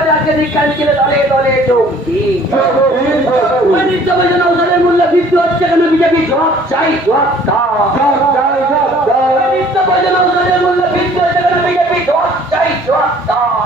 বলে আজকে দীক্ষা মিছিলে দলে দলে চলছি। নিত্য প্রয়োজন ঔষধের মূল্য বৃদ্ধি হচ্ছে কেন? বিজেপি জবাব চাই, জবাব দাও। নিত্য প্রয়োজন ঔষধের মূল্য বৃদ্ধি হচ্ছে কেন? বিজেপি জবাব চাই, জবাব দাও।